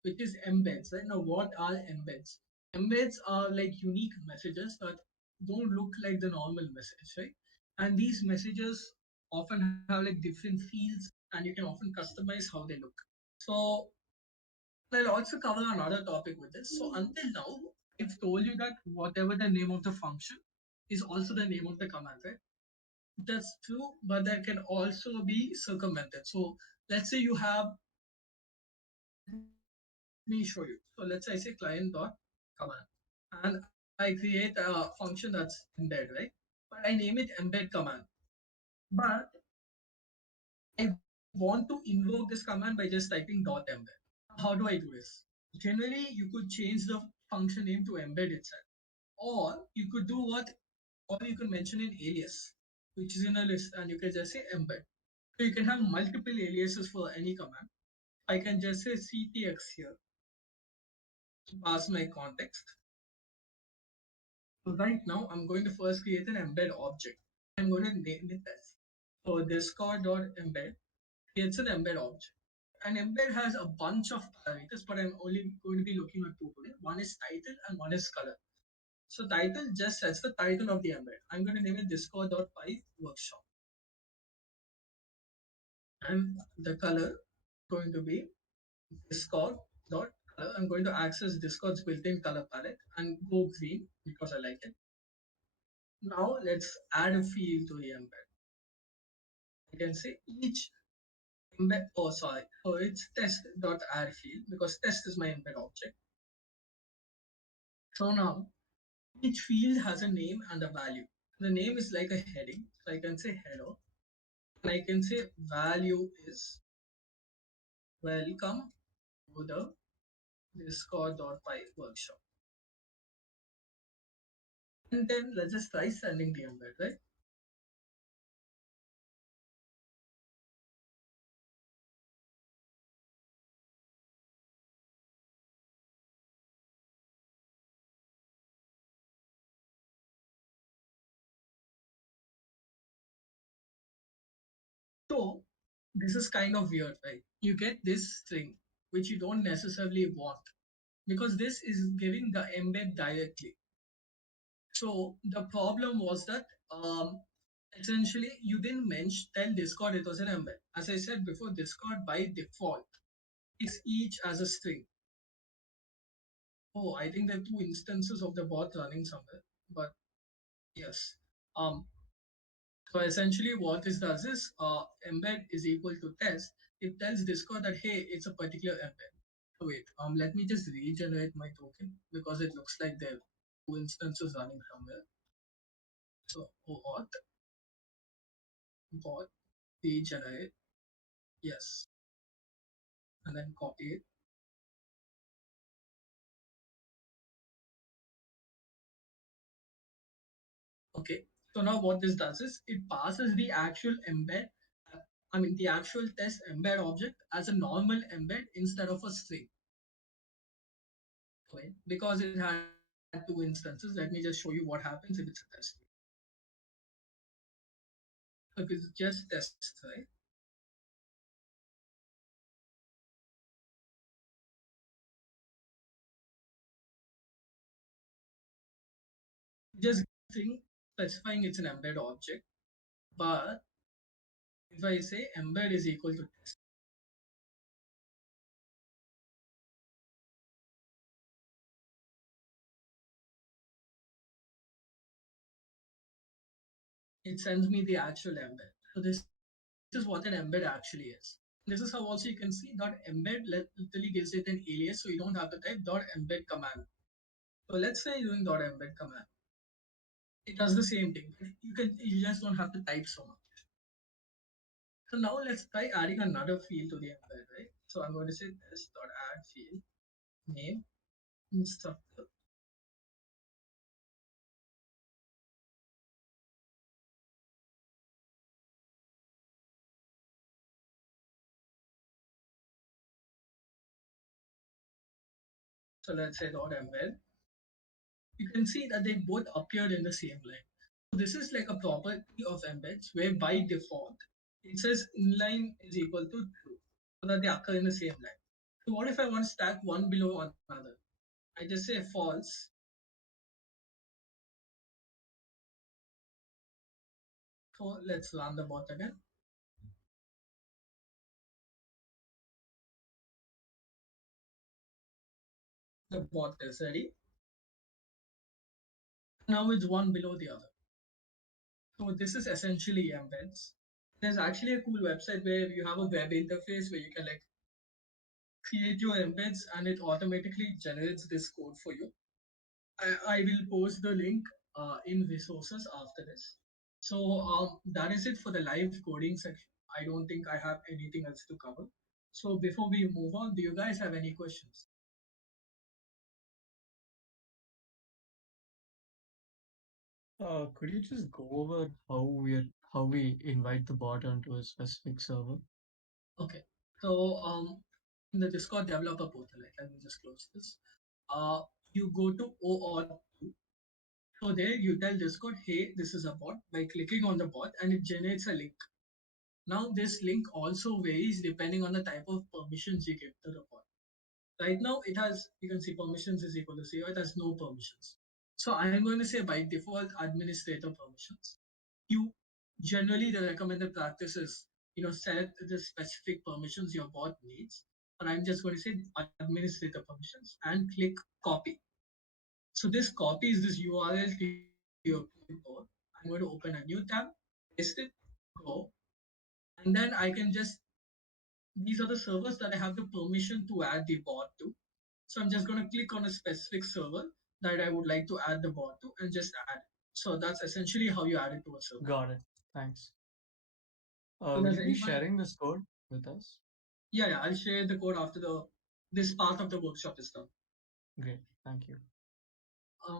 which is embeds. Right now, what are embeds? Embeds are like unique messages that don't look like the normal message, right? And these messages often have like different fields, and you can often customize how they look. So I'll also cover another topic with this. So until now, I've told you that whatever the name of the function is also the name of the command, right? That's true, but that can also be circumvented. So let's say you have, let me show you. So let's say I say client dot command, and I create a function that's embed, right? But I name it embed command. But I want to invoke this command by just typing dot embed. How do I do this? Generally, you could change the function name to embed itself, or you could do what, or you can mention an alias, which is in a list, and you can just say embed. So you can have multiple aliases for any command. I can just say ctx here to pass my context. So right now, I'm going to first create an embed object. I'm going to name it as. So discord.embed creates an embed object. An embed has a bunch of parameters, but I'm only going to be looking at two today. One is title and one is color. So title just sets the title of the embed. I'm going to name it discord.py workshop. and the color going to be Discord dot color. I'm going to access Discord's built-in color palette and go green because I like it. Now let's add a field to the embed. I can say each embed, oh sorry, so it's test dot add field because test is my embed object. So now each field has a name and a value. The name is like a heading, so I can say hello, and I can say value is welcome to the Discord.py workshop. And then let's just try sending the embed, right? So this is kind of weird, right? You get this string which you don't necessarily want because this is giving the embed directly. So the problem was that essentially you didn't mention tell Discord it was an embed. As I said before, Discord by default is each as a string. Oh, I think there are two instances of the bot running somewhere, but yes. So essentially what this does is embed is equal to test. It tells Discord that hey, it's a particular embed. Oh, wait, let me just regenerate my token because it looks like there are two instances running somewhere. So bot regenerate, yes, and then copy it. Okay. So now what this does is it passes the actual embed, the actual test embed object as a normal embed instead of a string. Okay. Because it had two instances, let me just show you what happens if it's a test. So if it's just test, right? Just string specifying it's an embed object, but if I say embed is equal to test, it sends me the actual embed. So this is what an embed actually is. This is how also you can see dot embed literally gives it an alias, so you don't have to type dot embed command. So let's say you're doing dot embed command. It does the same thing. You just don't have to type so much. So now let's try adding another field to the embed, right? So I'm going to say this dot add field name instructor. So let's say dot embed. You can see that they both appeared in the same line. So this is like a property of embeds where by default it says inline is equal to true, so that they occur in the same line. So what if I want to stack one below another? I just say false. So let's run the bot again. The bot is ready. Now it's one below the other. So this is essentially embeds. There's actually a cool website where you have a web interface where you can like create your embeds and it automatically generates this code for you. I will post the link in resources after this. So that is it for the live coding section. I don't think I have anything else to cover. So before we move on, do you guys have any questions? Could you just go over how we invite the bot onto a specific server? Okay. So in the Discord developer portal, like, let me just close this. You go to OAuth 2. So there you tell Discord, hey, this is a bot by clicking on the bot and it generates a link. Now this link also varies depending on the type of permissions you give to the bot. Right now it has, you can see permissions is equal to 0, it has no permissions. So I am going to say by default administrator permissions. You generally the recommended practice is set the specific permissions your bot needs. And I'm just going to say administrator permissions and click copy. So this copies this URL to your clipboard. I'm going to open a new tab, paste it, go, and then I can just, these are the servers that I have the permission to add the bot to. So I'm just going to click on a specific server that I would like to add the bot to and just add it. So that's essentially how you add it to a server. Got it. Thanks. So Will does you be anyone? sharing this code with us? Yeah, I'll share the code after the this part of the workshop is done. Great. Thank you.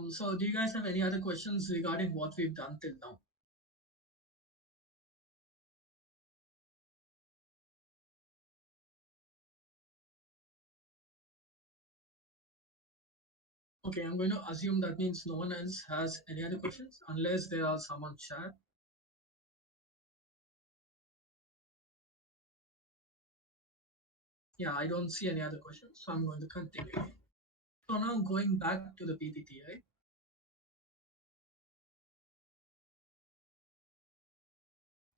So do you guys have any other questions regarding what we've done till now? Okay, I'm going to assume that means no one else has any other questions unless there are some on chat. Yeah, I don't see any other questions, so I'm going to continue. So now going back to the PPT, right?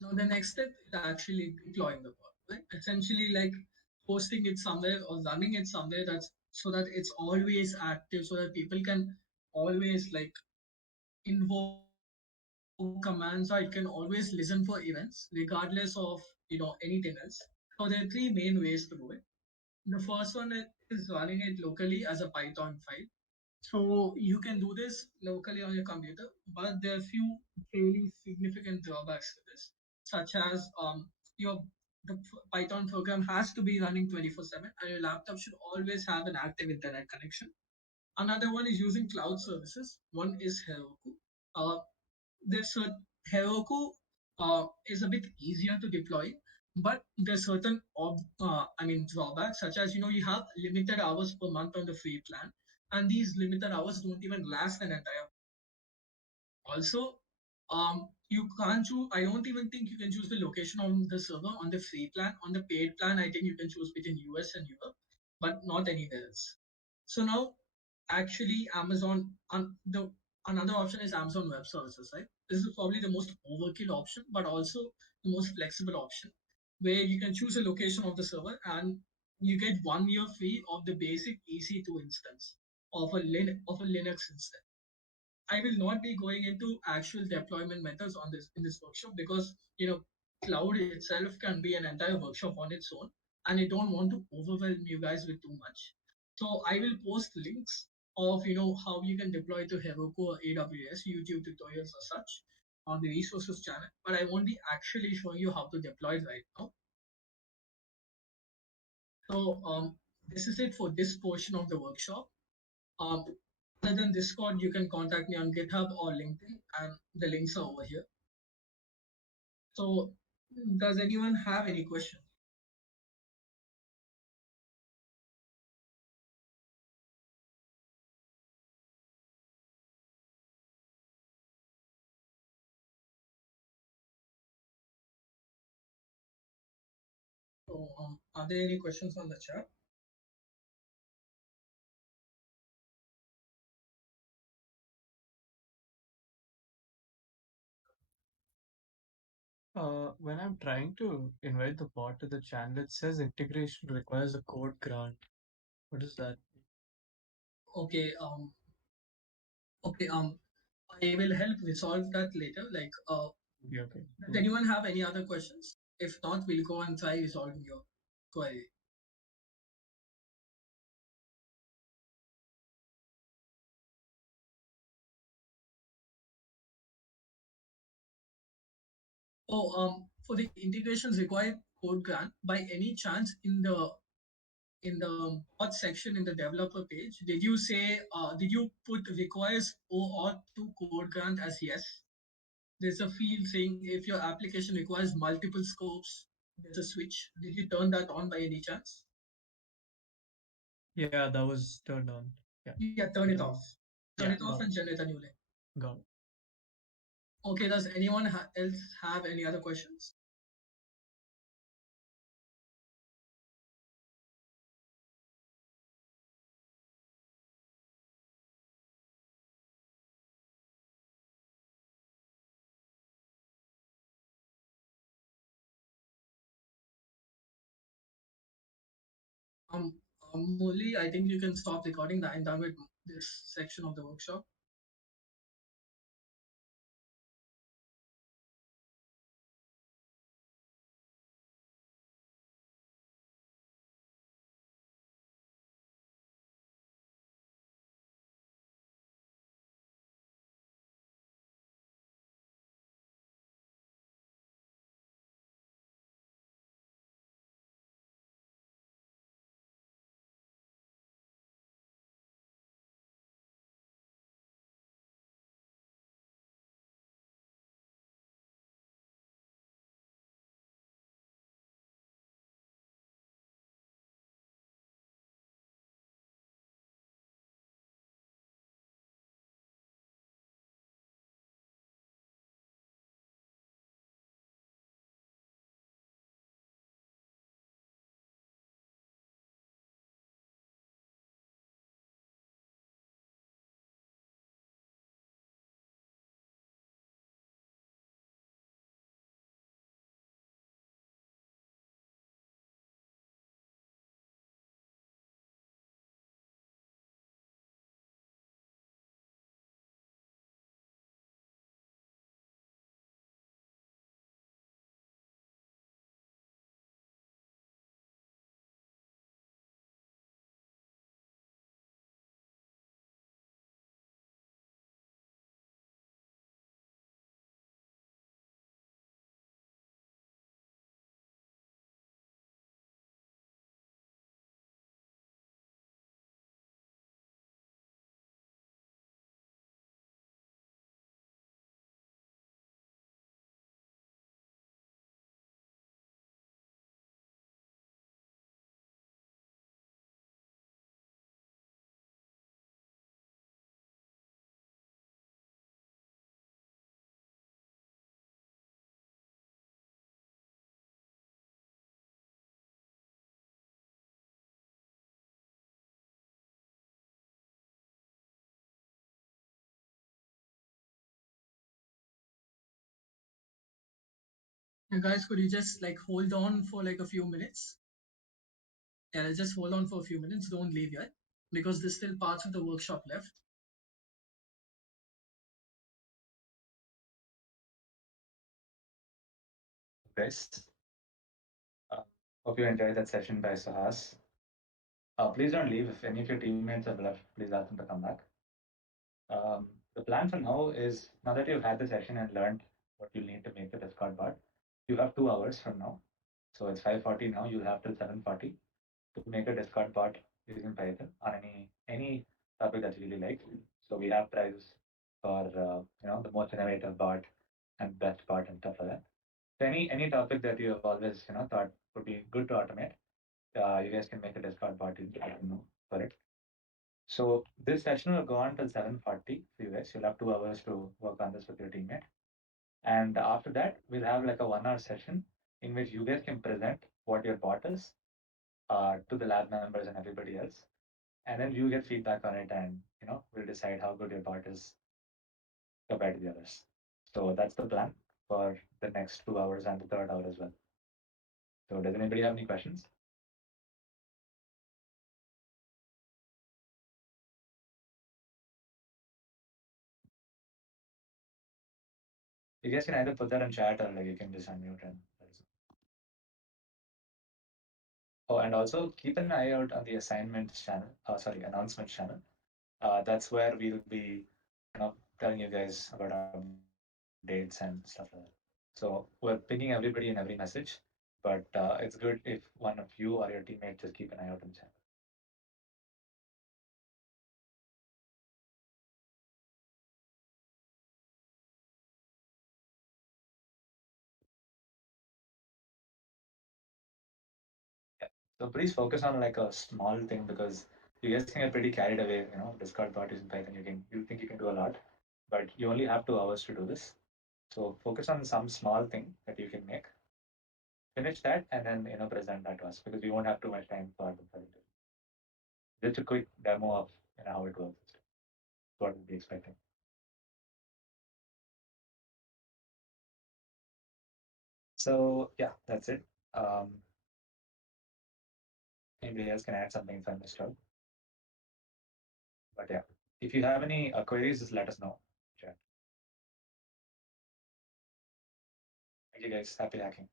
Now the next step is actually deploying the bot, right? Essentially like posting it somewhere or running it somewhere that's so that it's always active, so that people can always like invoke commands, or it can always listen for events regardless of anything else. So there are three main ways to do it. The first one is running it locally as a Python file. So you can do this locally on your computer, but there are few fairly significant drawbacks to this, such as your the Python program has to be running 24/7, and your laptop should always have an active internet connection. Another one is using cloud services. One is Heroku. Uh, there's a Heroku is a bit easier to deploy, but there's certain drawbacks, such as you have limited hours per month on the free plan, and these limited hours don't even last an entire. Also, you can't choose. I don't even think you can choose the location on the server on the free plan. On the paid plan, I think you can choose between US and Europe, but not anywhere else. So now, actually, Amazon the another option is Amazon Web Services. Right, this is probably the most overkill option, but also the most flexible option, where you can choose a location of the server and you get 1 year free of the basic EC2 instance of a Linux instance. I will not be going into actual deployment methods on this in this workshop, because cloud itself can be an entire workshop on its own, and I don't want to overwhelm you guys with too much. So I will post links of how you can deploy to Heroku or AWS, YouTube tutorials or such on the resources channel, but I won't be actually showing you how to deploy it right now. So this is it for this portion of the workshop. Um, Other than Discord, you can contact me on GitHub or LinkedIn, and the links are over here. So, does anyone have any questions? So, are there any questions on the chat? When I'm trying to invite the bot to the channel, it says integration requires a code grant. What is that? Okay, okay, I will help resolve that later. Like, Okay, okay. does anyone have any other questions? If not, we'll go and try resolving your query. Oh, for the integrations required code grant, by any chance in the bot section in the developer page, did you put requires OAuth to code grant as yes? There's a field saying if your application requires multiple scopes, there's a switch. Did you turn that on by any chance? Yeah, that was turned on. Yeah, Yeah, turn it it off. was. Turn Yeah, it off got and it. generate a new link. Got it. Okay, does anyone else have any other questions? Molly, I think you can stop recording. I'm done with this section of the workshop. And guys, could you just like hold on for like a few minutes? Yeah, just hold on for a few minutes. Don't leave yet because there's still parts of the workshop left. Guys. Hope you enjoyed that session by Suhas. Please don't leave. If any of your teammates have left, please ask them to come back. The plan for now is now that you've had the session and learned what you need to make the Discord bot, you have 2 hours from now. So it's 5:40 now. You'll have till 7:40 to make a Discord bot using Python on any topic that you really like. So we have prizes for the most innovative bot and best bot and stuff like that. So any topic that you have always thought would be good to automate, you guys can make a Discord bot for it. So this session will go on till 7:40 for you guys. You'll have 2 hours to work on this with your teammate. And after that, we'll have like a 1 hour session in which you guys can present what your bot is to the lab members and everybody else. And then you get feedback on it and we'll decide how good your bot is compared to the others. So that's the plan for the next 2 hours and the third hour as well. So does anybody have any questions? You guys can either put that in chat or like you can just unmute and oh, and also keep an eye out on the assignments channel. Sorry, announcements channel. That's where we'll be, telling you guys about updates and stuff like that. So we're pinging everybody in every message, but it's good if one of you or your teammate just keep an eye out on the channel. Yeah. So please focus on like a small thing because you guys can get pretty carried away. Discord bot using Python, you think you can do a lot, but you only have 2 hours to do this. So focus on some small thing that you can make. Finish that and then present that to us because we won't have too much time for the presentation. Just a quick demo of how it works. What we'll be expecting. So yeah, that's it. anybody else can add something if I missed out. But yeah, if you have any queries, just let us know. Chat. Thank you guys. Happy hacking.